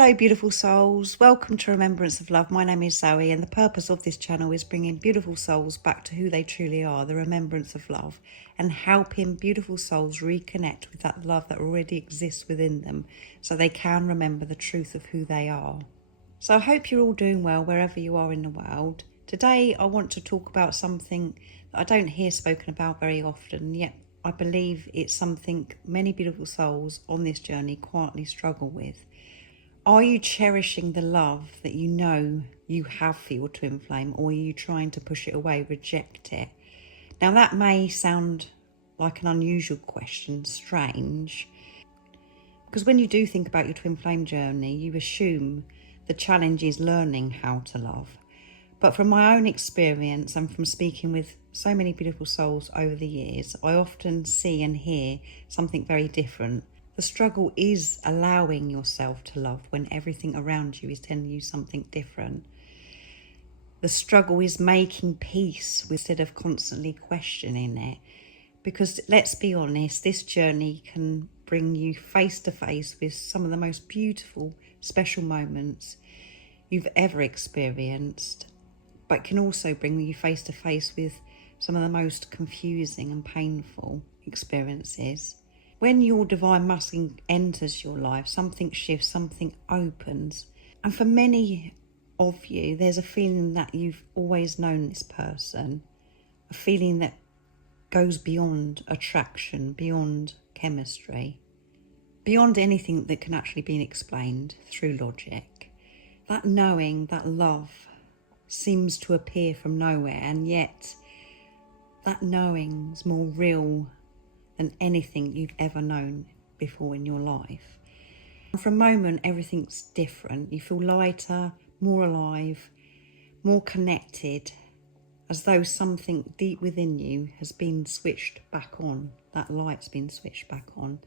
Hello beautiful souls, welcome to Remembrance of Love. My name is Zoe and the purpose of this channel is bringing beautiful souls back to who they truly are, the remembrance of love, and helping beautiful souls reconnect with that love that already exists within them so they can remember the truth of who they are. So I hope you're all doing well wherever you are in the world. Today I want to talk about something that I don't hear spoken about very often, yet I believe it's something many beautiful souls on this journey quietly struggle with. Are you cherishing the love that you know you have for your twin flame, or are you trying to push it away, reject it? Now that may sound like an unusual question, strange, because when you do think about your twin flame journey, you assume the challenge is learning how to love. But from my own experience and from speaking with so many beautiful souls over the years, I often see and hear something very different. The struggle is allowing yourself to love when everything around you is telling you something different. The struggle is making peace instead of constantly questioning it. Because let's be honest, this journey can bring you face to face with some of the most beautiful, special moments you've ever experienced, but can also bring you face to face with some of the most confusing and painful experiences. When your divine masculine enters your life, something shifts, something opens. And for many of you, there's a feeling that you've always known this person, a feeling that goes beyond attraction, beyond chemistry, beyond anything that can actually be explained through logic. That knowing, that love seems to appear from nowhere, and yet that knowing's more real than anything you've ever known before in your life. And for a moment, everything's different. You feel lighter, more alive, more connected, as though something deep within you has been switched back on. That light's been switched back on.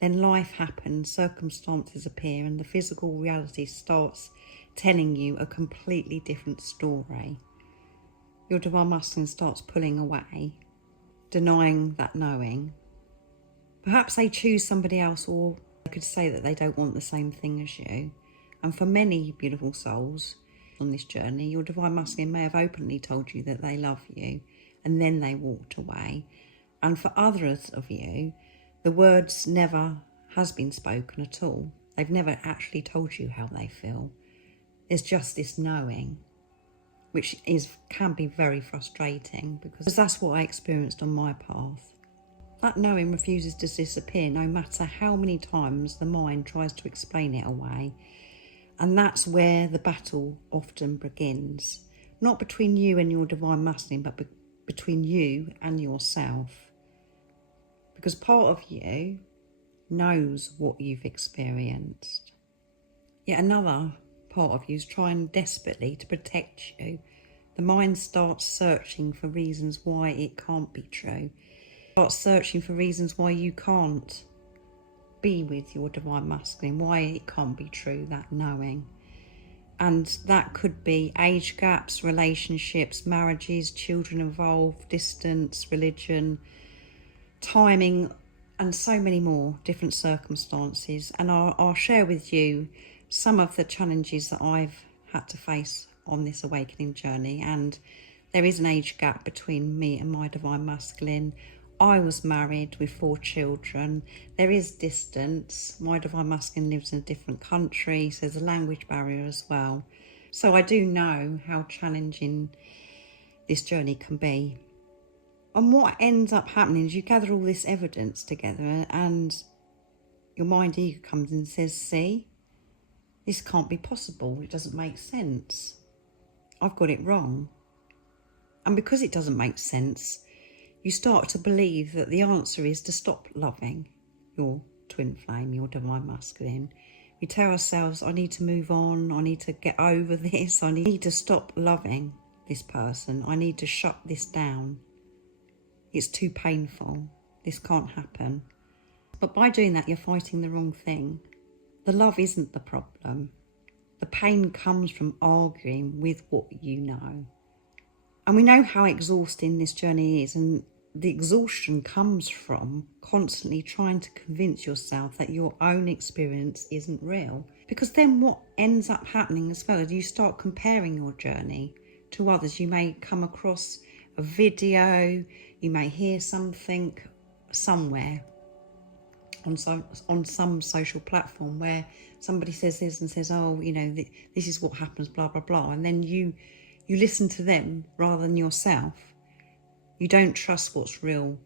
Then life happens, circumstances appear, and the physical reality starts telling you a completely different story. Your divine masculine starts pulling away, denying that knowing. Perhaps they choose somebody else, or they could say that they don't want the same thing as you. And for many beautiful souls on this journey, your divine masculine may have openly told you that they love you, and then they walked away. And for others of you, the words never has been spoken at all. They've never actually told you how they feel. There's just this knowing, which can be very frustrating, because that's what I experienced on my path. That knowing refuses to disappear no matter how many times the mind tries to explain it away. And that's where the battle often begins. Not between you and your divine masculine, but between you and yourself. Because part of you knows what you've experienced. Yet another part of you is trying desperately to protect you. The mind starts searching for reasons why it can't be true. Start searching for reasons why you can't be with your divine masculine, why it can't be true, that knowing. And that could be age gaps, relationships, marriages, children involved, distance, religion, timing, and so many more different circumstances. And I'll share with you some of the challenges that I've had to face on this awakening journey. And there is an age gap between me and my divine masculine. I was married with 4 children. There is distance. My divine masculine lives in a different country, so there's a language barrier as well. So I do know how challenging this journey can be. And what ends up happening is you gather all this evidence together, and your mind ego comes in and says, see, this can't be possible. It doesn't make sense. I've got it wrong. And because it doesn't make sense, you start to believe that the answer is to stop loving your twin flame, your divine masculine. We tell ourselves, I need to move on, I need to get over this, I need to stop loving this person, I need to shut this down. It's too painful, this can't happen. But by doing that, you're fighting the wrong thing. The love isn't the problem. The pain comes from arguing with what you know. And we know how exhausting this journey is, and the exhaustion comes from constantly trying to convince yourself that your own experience isn't real. Because then what ends up happening as well is you start comparing your journey to others. You may come across a video, you may hear something somewhere on some social platform where somebody says this and says, oh, you know, this is what happens, blah, blah, blah. And then you listen to them rather than yourself. You don't trust what's real,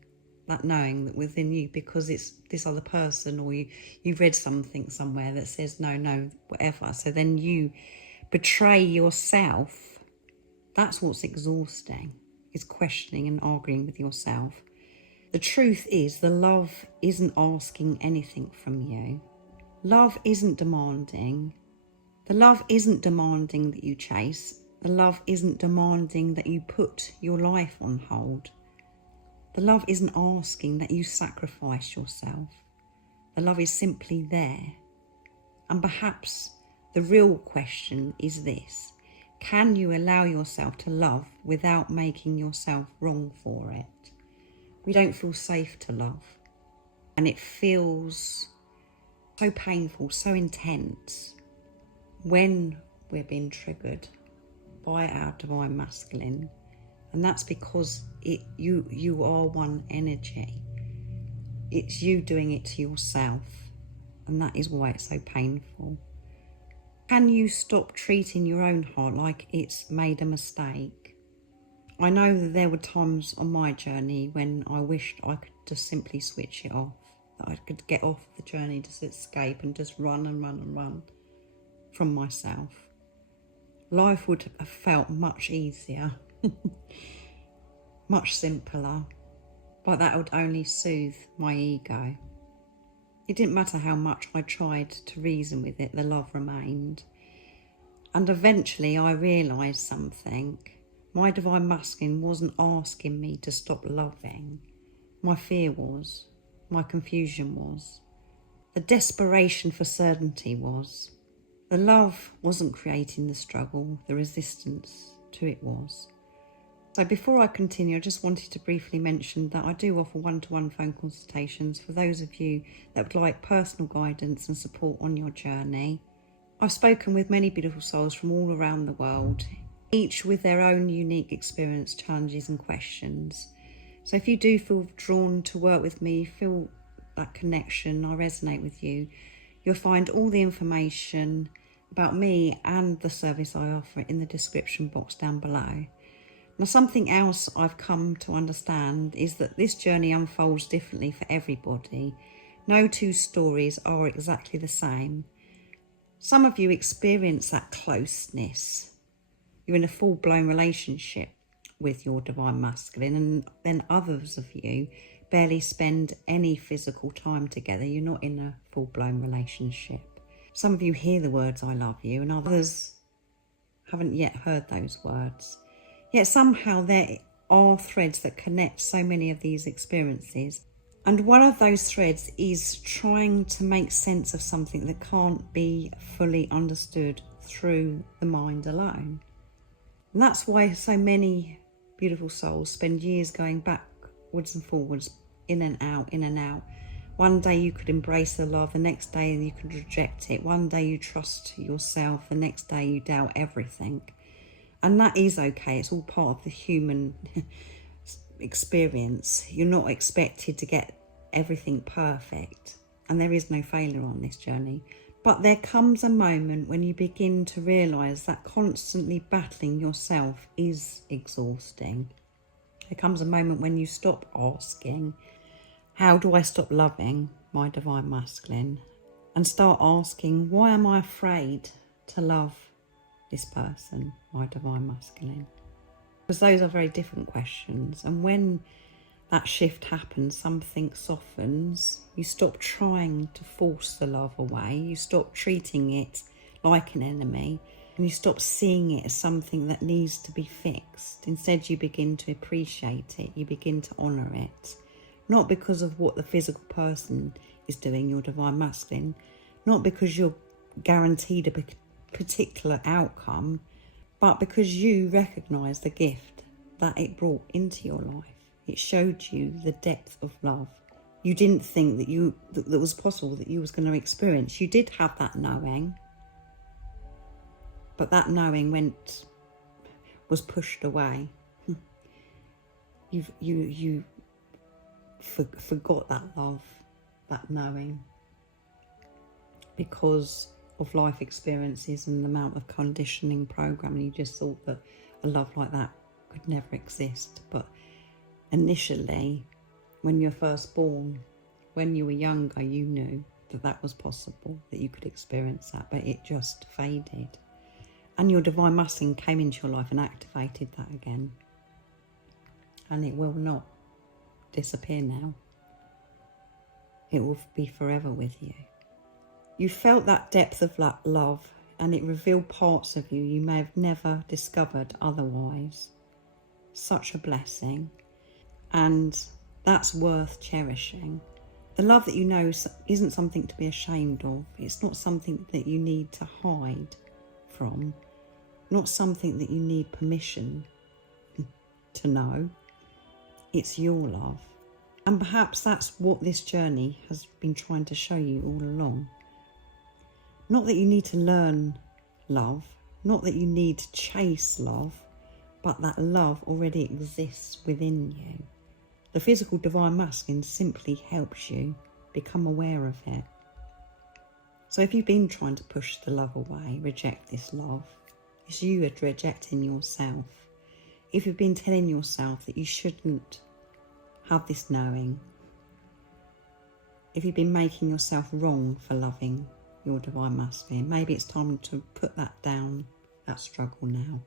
that knowing that within you, because it's this other person, or you've read something somewhere that says no, whatever. So then you betray yourself. That's what's exhausting, is questioning and arguing with yourself. The truth is, the love isn't asking anything from you. Love isn't demanding. The love isn't demanding that you chase. The love isn't demanding that you put your life on hold. The love isn't asking that you sacrifice yourself. The love is simply there. And perhaps the real question is this: can you allow yourself to love without making yourself wrong for it? We don't feel safe to love. And it feels so painful, so intense when we're being triggered by our divine masculine. And that's because you are one energy. It's you doing it to yourself. And that is why it's so painful. Can you stop treating your own heart like it's made a mistake? I know that there were times on my journey when I wished I could just simply switch it off. That I could get off the journey, just escape and just run and run and run from myself. Life would have felt much easier, much simpler, but that would only soothe my ego. It didn't matter how much I tried to reason with it, the love remained. And eventually I realised something. My divine masculine wasn't asking me to stop loving. My fear was, my confusion was, the desperation for certainty was. The love wasn't creating the struggle, the resistance to it was. So before I continue, I just wanted to briefly mention that I do offer one-to-one phone consultations for those of you that would like personal guidance and support on your journey. I've spoken with many beautiful souls from all around the world, each with their own unique experience, challenges and questions. So if you do feel drawn to work with me, feel that connection, I resonate with you, you'll find all the information about me and the service I offer in the description box down below. Now, something else I've come to understand is that this journey unfolds differently for everybody. No two stories are exactly the same. Some of you experience that closeness. You're in a full-blown relationship with your divine masculine, and then others of you barely spend any physical time together. You're not in a full-blown relationship. Some of you hear the words I love you, and others haven't yet heard those words. Yet somehow there are threads that connect so many of these experiences. And one of those threads is trying to make sense of something that can't be fully understood through the mind alone. And that's why so many beautiful souls spend years going backwards and forwards, in and out, in and out. One day you could embrace the love, the next day you could reject it. One day you trust yourself, the next day you doubt everything. And that is okay, it's all part of the human experience. You're not expected to get everything perfect, and there is no failure on this journey. But there comes a moment when you begin to realise that constantly battling yourself is exhausting. There comes a moment when you stop asking, how do I stop loving my divine masculine? And start asking, why am I afraid to love this person, my divine masculine? Because those are very different questions. And when that shift happens, something softens. You stop trying to force the love away. You stop treating it like an enemy. And you stop seeing it as something that needs to be fixed. Instead, you begin to appreciate it. You begin to honour it. Not because of what the physical person is doing, your divine masculine. Not because you're guaranteed a particular outcome. But because you recognise the gift that it brought into your life. It showed you the depth of love. You didn't think that was possible, that you was going to experience. You did have that knowing. but that knowing was pushed away. You forgot that love, that knowing, because of life experiences and the amount of conditioning programming. You just thought that a love like that could never exist. But initially, when you're first born, when you were younger, you knew that that was possible, that you could experience that, but it just faded. And your divine masculine came into your life and activated that again. And it will not disappear now. It will be forever with you. You felt that depth of love, and it revealed parts of you you may have never discovered otherwise. Such a blessing. And that's worth cherishing. The love that you know isn't something to be ashamed of. It's not something that you need to hide from. Not something that you need permission to know. It's your love. And perhaps that's what this journey has been trying to show you all along. Not that you need to learn love, not that you need to chase love, but that love already exists within you. The physical divine masculine simply helps you become aware of it. So if you've been trying to push the love away, reject this love, it's you rejecting yourself. If you've been telling yourself that you shouldn't have this knowing, if you've been making yourself wrong for loving your divine masculine, maybe it's time to put that down, that struggle now.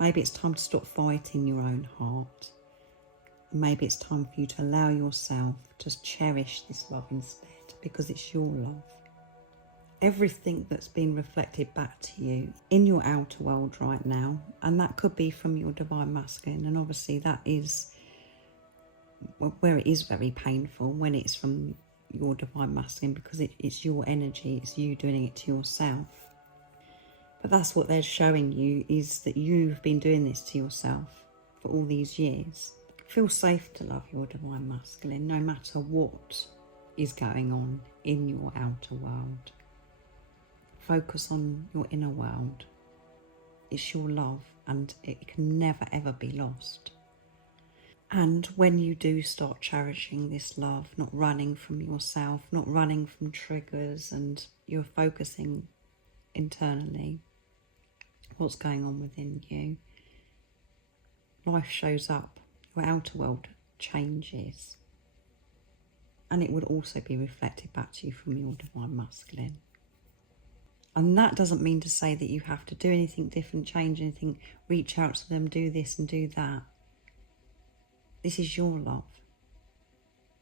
Maybe it's time to stop fighting your own heart. And maybe it's time for you to allow yourself to cherish this love instead, because it's your love. Everything that's been reflected back to you in your outer world right now, and that could be from your divine masculine, and obviously that is where it is very painful when it's from your divine masculine, because it's your energy, it's you doing it to yourself. But that's what they're showing you, is that you've been doing this to yourself for all these years. Feel safe to love your divine masculine no matter what is going on in your outer world. Focus on your inner world. It's your love, and it can never ever be lost. And when you do start cherishing this love, not running from yourself, not running from triggers, and you're focusing internally what's going on within you, life shows up, your outer world changes, and it would also be reflected back to you from your divine masculine. And that doesn't mean to say that you have to do anything different, change anything, reach out to them, do this and do that. This is your love.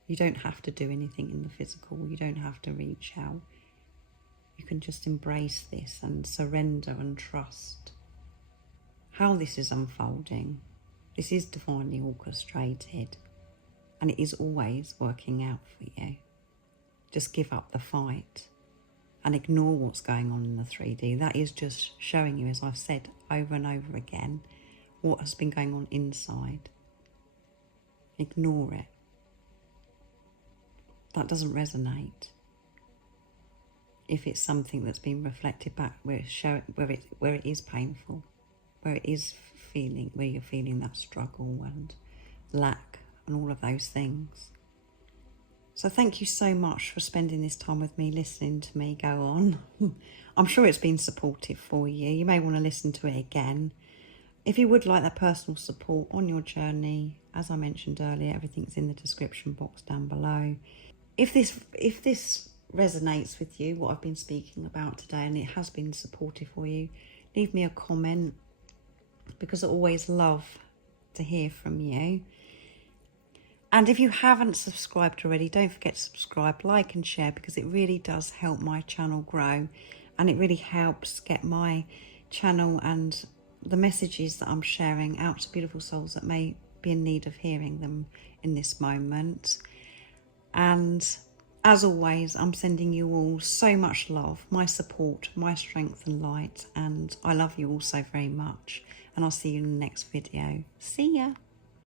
You don't have to do anything in the physical. You don't have to reach out. You can just embrace this and surrender and trust how this is unfolding. This is divinely orchestrated, and it is always working out for you. Just give up the fight and ignore what's going on in the 3D. That is just showing you, as I've said over and over again, what has been going on inside. Ignore it. That doesn't resonate. If it's something that's been reflected back, where it is painful, where it is feeling, where you're feeling that struggle and lack and all of those things. So thank you so much for spending this time with me, listening to me go on. I'm sure it's been supportive for you. You may want to listen to it again. If you would like that personal support on your journey, as I mentioned earlier, everything's in the description box down below. If this resonates with you, what I've been speaking about today, and it has been supportive for you, leave me a comment, because I always love to hear from you. And if you haven't subscribed already, don't forget to subscribe, like and share, because it really does help my channel grow, and it really helps get my channel and the messages that I'm sharing out to beautiful souls that may be in need of hearing them in this moment. And as always, I'm sending you all so much love, my support, my strength and light, and I love you all so very much, and I'll see you in the next video. See ya.